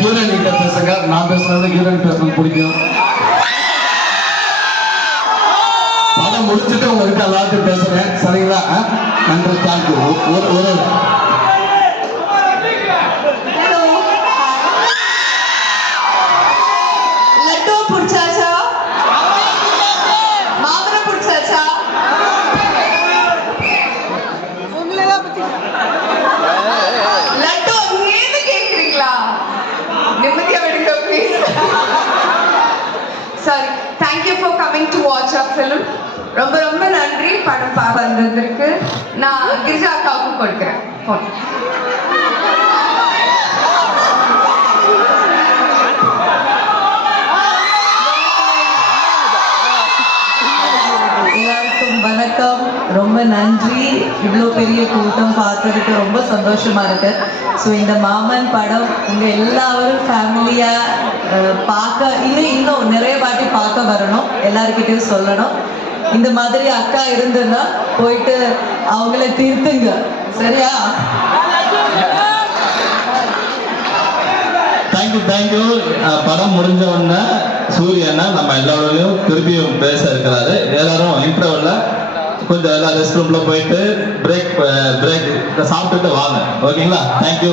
Heroine கிட்ட பேசுங்க. நான் பேசுறத ஹீரோயின் பேசணும் பிடிக்கும். படம் முடிச்சுட்டு உங்ககிட்ட எல்லாத்தையும் பேசுறேன். சரிங்களா? நன்றி. தேங்க்யூ. ஒரு லட்டு பிடிச்சாச்சா? மாமரம் பிடிச்சாச்சா? லட்டு அங்கேருந்து கேக்குறீங்களா? நிம்மதியா விடுங்க please. Sorry. Thank you for coming to watch a film. ரொம்ப ரொம்ப நன்றி படம் பார்க்கறதுக்கு. நான் கிரிஜா அக்காவுக்கு கொடுக்குறேன் ஃபோன். எல்லாருக்கும் வணக்கம். ரொம்ப நன்றி. இவ்வளோ பெரிய கூட்டம் பார்த்ததுக்கு ரொம்ப சந்தோஷமா இருக்கு. ஸோ இந்த மாமன் படம் உங்க எல்லாரும் ஃபேமிலியா பார்க்க இன்னும் நிறைய வாட்டி பார்க்க வரணும். எல்லாருக்கிட்டையும் சொல்லணும். இந்த மாதிரி அக்கா இருந்ததுன்னா போயிட்டு அவங்கள தீர்த்துங்க. சரியா? தேங்க்யூ. படம் முடிஞ்ச உடனே சூரியனை நம்ம எல்லாரோடையும் திருப்பியும் பேச இருக்கிறாரு. எல்லாரும் இன்டர்வல்ல கொஞ்சம் எல்லாம் ரெஸ்ட் ரூம்ல போயிட்டு பிரேக் சாப்பிட்டுட்டு வாங்க. ஓகேங்களா? தேங்க்யூ.